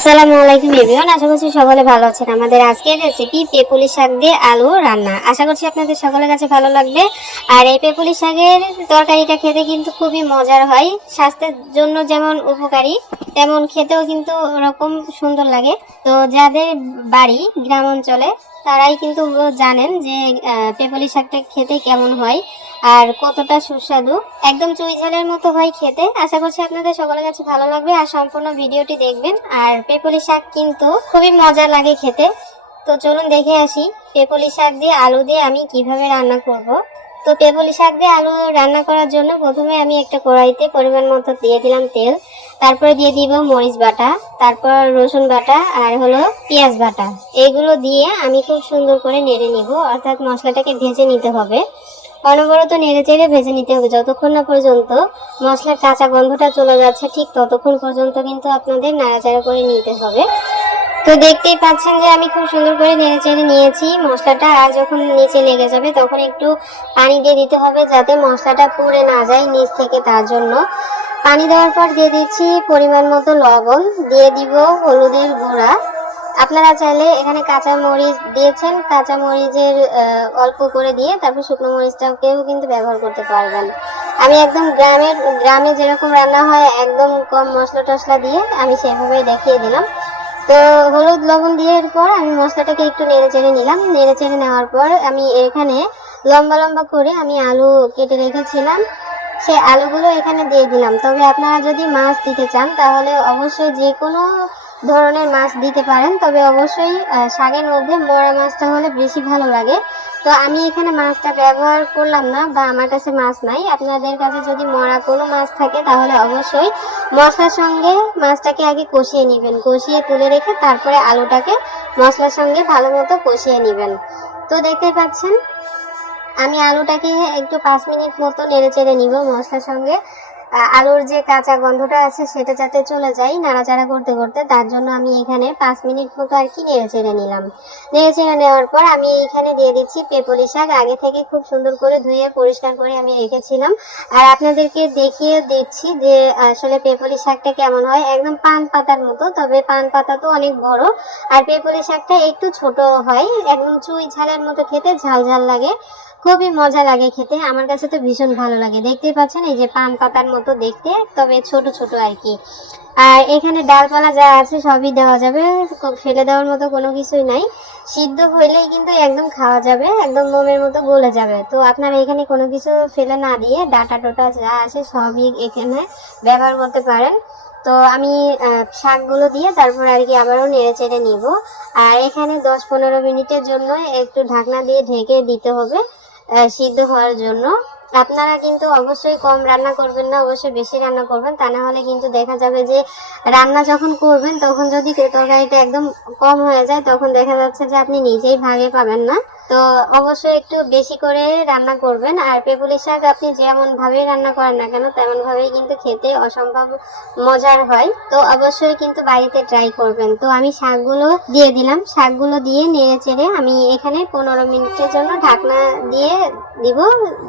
আসসালামু আলাইকুম এভরিওয়ান, আশা করছি সকলে ভালো আছেন। আমাদের আজকের রেসিপি পেপুলি শাক দিয়ে আলু রান্না। আশা করছি আপনাদের সকলের কাছে ভালো লাগবে। আর এই পেপুলি শাকের তরকারিটা খেতে কিন্তু খুবই মজার হয়, স্বাস্থ্যের জন্য যেমন উপকারী তেমন খেতেও কিন্তু ওরকম সুন্দর লাগে। তো যাদের বাড়ি গ্রাম অঞ্চলে তারাই কিন্তু জানেন যে পেপুলি শাকটা খেতে কেমন হয় আর কতটা সুস্বাদু, একদম চুই ঝালের মতো হয় খেতে। আশা করছি আপনাদের সকলের কাছে ভালো লাগবে আর সম্পূর্ণ ভিডিওটি দেখবেন। আর পেপুলি শাক কিন্তু খুবই মজা লাগে খেতে। তো চলুন দেখে আসি পেপুলি শাক দিয়ে আলু দিয়ে আমি কিভাবে রান্না করব। তো পেপুলি শাক দিয়ে আলু রান্না করার জন্য প্রথমে আমি একটা কড়াইতে পরিমাণ মতো দিয়ে দিলাম তেল, তারপরে দিয়ে দিব মরিচ বাটা, তারপর রসুন বাটা আর হলো পেঁয়াজ বাটা। এগুলো দিয়ে আমি খুব সুন্দর করে নেড়ে নিব, অর্থাৎ মশলাটাকে ভেজে নিতে হবে। অনবরত নেড়ে চেড়ে ভেজে নিতে হবে যতক্ষণ না পর্যন্ত মশলার কাঁচা গন্ধটা চলে যাচ্ছে, ঠিক ততক্ষণ পর্যন্ত কিন্তু আপনাদের নাড়াচাড়া করে নিতে হবে। তো দেখতেই পাচ্ছেন যে আমি খুব সুন্দর করে নেড়ে চেড়ে নিয়েছি মশলাটা। আর যখন নিচে লেগে যাবে তখন একটু পানি দিয়ে দিতে হবে যাতে মশলাটা পুড়ে না যায় নিচ থেকে, তার জন্য পানি দেওয়ার পর দিয়ে দিচ্ছি পরিমাণ মতো লবণ, দিয়ে দিব হলুদের গুঁড়া। আপনারা চাইলে এখানে কাঁচা মরিচ দিয়েছেন, কাঁচা মরিচের অল্প করে দিয়ে তারপর শুকনো মরিচটাকেও কিন্তু ব্যবহার করতে পারবেন। আমি একদম গ্রামে যেরকম রান্না হয় একদম কম মশলা টশলা দিয়ে আমি সেভাবেই দেখিয়ে দিলাম। তো হলুদ লবণ দিয়ে এরপর আমি মশলাটাকে একটু নেড়ে চেড়ে নিলাম। নেড়ে চেড়ে নেওয়ার পর আমি এখানে লম্বা লম্বা করে আমি আলু কেটে রেখেছিলাম, সেই আলুগুলো এখানে দিয়ে দিলাম। তবে আপনারা যদি মাছ দিতে চান তাহলে অবশ্যই যে কোনো ধরনের মাছ দিতে পারেন, তবে অবশ্যই শাকের মধ্যে মরা মাছটা হলে বেশি ভালো লাগে। তো আমি এখানে মাছটা ব্যবহার করলাম না, বা আমার কাছে মাছ নাই। আপনাদের কাছে যদি মরা কোনো মাছ থাকে তাহলে অবশ্যই মশলার সঙ্গে মাছটাকে আগে কষিয়ে নেবেন, কষিয়ে তুলে রেখে তারপরে আলুটাকে মশলার সঙ্গে ভালো মতো কষিয়ে নেবেন। তো দেখতে পাচ্ছেন আমি আলুটাকে একটু 5 মিনিট মতো নেড়ে চেড়ে নিব মশলার সঙ্গে। আলুর যে কাঁচা গন্ধটা আছে সেটা যাতে চলে যায় নাড়াচাড়া করতে করতে, তার জন্য আমি এখানে 5 মিনিট মতো আর কি নেড়ে চেড়ে নিলাম। নেড়ে চেড়ে নেওয়ার পর আমি এখানে দিয়ে দিচ্ছি পেপুলি শাক, আগে থেকে খুব সুন্দর করে ধুয়ে পরিষ্কার করে আমি রেখেছিলাম। আর আপনাদেরকে দেখিয়ে দিচ্ছি যে আসলে পেপুলি শাকটা কেমন হয়, একদম পান পাতার মতো, তবে পান পাতা তো অনেক বড় আর পেপুলি শাকটা একটু ছোট হয়, একদম চুই ঝালের মতো খেতে, ঝাল ঝাল লাগে, খুবই মজা লাগে খেতে। আমার কাছে তো ভীষণ ভালো লাগে। দেখতেই পাচ্ছেন এই যে পান পাতার মতো দেখতে, তবে ছোট ছোট আর কি। আর এখানে ডালপালা যা আছে সবই দেওয়া যাবে, ফেলে দেওয়ার মতো কোনো কিছুই নাই। সিদ্ধ হইলেই কিন্তু একদম খাওয়া যাবে, একদম মোমের মতো গলে যাবে। তো আপনারা এখানে কোনো কিছু ফেলে না দিয়ে ডাটা টোটা যা আছে সবই এখানে ব্যবহার করতে পারেন। তো আমি শাকগুলো দিয়ে তারপর আর কি আবারও নেড়ে চেড়ে নিব। আর এখানে 10-15 মিনিটের জন্য একটু ঢাকনা দিয়ে ঢেকে দিতে হবে সিদ্ধ হওয়ার জন্য। আপনারা কিন্তু অবশ্যই কম রান্না করবেন না, অবশ্যই বেশি রান্না করবেন, তা না হলে কিন্তু দেখা যাবে যে রান্না যখন করবেন তখন যদি তরকারিটা একদম কম হয়ে যায় তখন দেখা যাচ্ছে যে আপনি নিজেই ভাগে পাবেন না। তো অবশ্যই একটু বেশি করে রান্না করবেন। আর পেপুলি শাক আপনি যেমন ভাবেই রান্না করেন না কেন তেমন ভাবেই কিন্তু খেতে অসম্ভব মজার হয়। তো অবশ্যই কিন্তু বাড়িতে ট্রাই করবেন। তো আমি শাকগুলো দিয়ে দিলাম, শাকগুলো দিয়ে নেড়ে চেড়ে আমি এখানে 15 মিনিটের জন্য ঢাকনা দিয়ে দিব,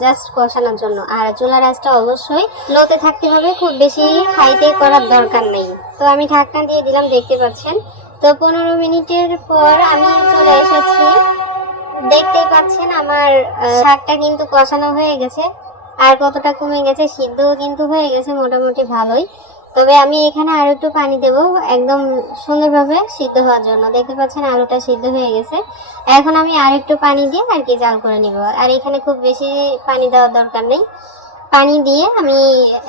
জাস্ট কষানোর জন্য। আর চুলার আঁচটা অবশ্যই লোতে থাকতে হবে, খুব বেশি হাইতে করার দরকার নেই। তো আমি ঢাকনা দিয়ে দিলাম, দেখতে পাচ্ছেন। তো 15 মিনিটের পর আমি চলে এসেছি, দেখতেই পাচ্ছেন আমার শাকটা কিন্তু কষানো হয়ে গেছে আর কতটা কমে গেছে, সিদ্ধও কিন্তু হয়ে গেছে মোটামুটি ভালোই। তবে আমি এখানে আরো একটু পানি দেব একদম সুন্দরভাবে সিদ্ধ হওয়ার জন্য। দেখতে পাচ্ছেন আলুটা সিদ্ধ হয়ে গেছে, এখন আমি আর একটু পানি দিয়ে আর কি জাল করে নিব। আর এখানে খুব বেশি পানি দেওয়ার দরকার নেই, পানি দিয়ে আমি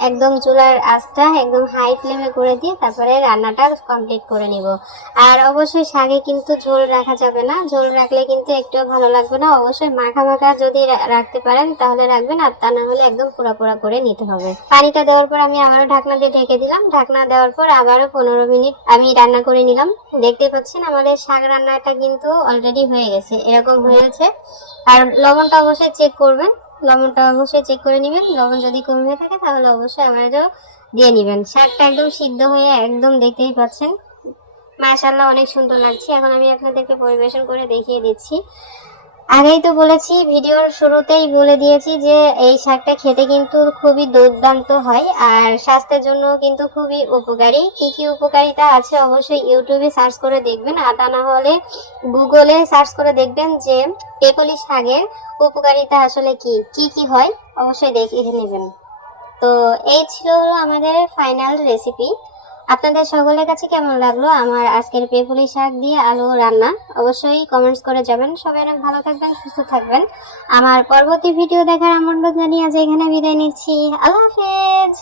একদম চুলার আঁচটা একদম হাই ফ্লেমে করে দিয়ে তারপরে রান্নাটা কমপ্লিট করে নিব। আর অবশ্যই শাকে কিন্তু ঝোল রাখা যাবে না, ঝোল রাখলে কিন্তু একটুও ভালো লাগবে না। অবশ্যই মাখা মাখা যদি রাখতে পারেন তাহলে রাখবেন, আর তা না হলে একদম পোড়া পোড়া করে নিতে হবে। পানিটা দেওয়ার পর আমি আবারও ঢাকনা দিয়ে ঢেকে দিলাম, ঢাকনা দেওয়ার পর আবারও 15 মিনিট আমি রান্না করে নিলাম। দেখতে পাচ্ছেন আমাদের শাক রান্নাটা কিন্তু অলরেডি হয়ে গেছে, এরকম হয়েছে। আর লবণটা অবশ্যই চেক করবেন, লবণটা অবশ্যই চেক করে নেবেন। লবণ যদি কম হয়ে থাকে তাহলে অবশ্যই আবারও দিয়ে নেবেন। শাকটা একদম সিদ্ধ হয়ে একদম দেখতেই পাচ্ছেন মাশাআল্লাহ অনেক সুন্দর লাগছে। এখন আমি আপনাদেরকে পরিবেশন করে দেখিয়ে দিচ্ছি। আগেই তো বলেছি, ভিডিওর শুরুতেই বলে দিয়েছি যে এই শাকটা খেতে কিন্তু খুবই দুর্দান্ত হয় আর স্বাস্থ্যের জন্য কিন্তু খুবই উপকারী। কি কি উপকারিতা আছে অবশ্যই ইউটিউবে সার্চ করে দেখবেন, আর তা না হলে গুগলে সার্চ করে দেখবেন যে পেপলি শাকের উপকারিতা আসলে কি কি কি হয়, অবশ্যই দেখে নেবেন। তো এই ছিল হলো আমাদের ফাইনাল রেসিপি। আপনাদের সকলের কাছে কেমন লাগলো আমার আজকের পেপুলি শাক দিয়ে আলু রান্না, অবশ্যই কমেন্টস করে যাবেন। সবাই অনেক ভালো থাকবেন, সুস্থ থাকবেন। আমার পরবর্তী ভিডিও দেখার আমন্ত্রণ জানিয়ে আজ এখানে বিদায় নিচ্ছি। আল্লাহ হাফেজ।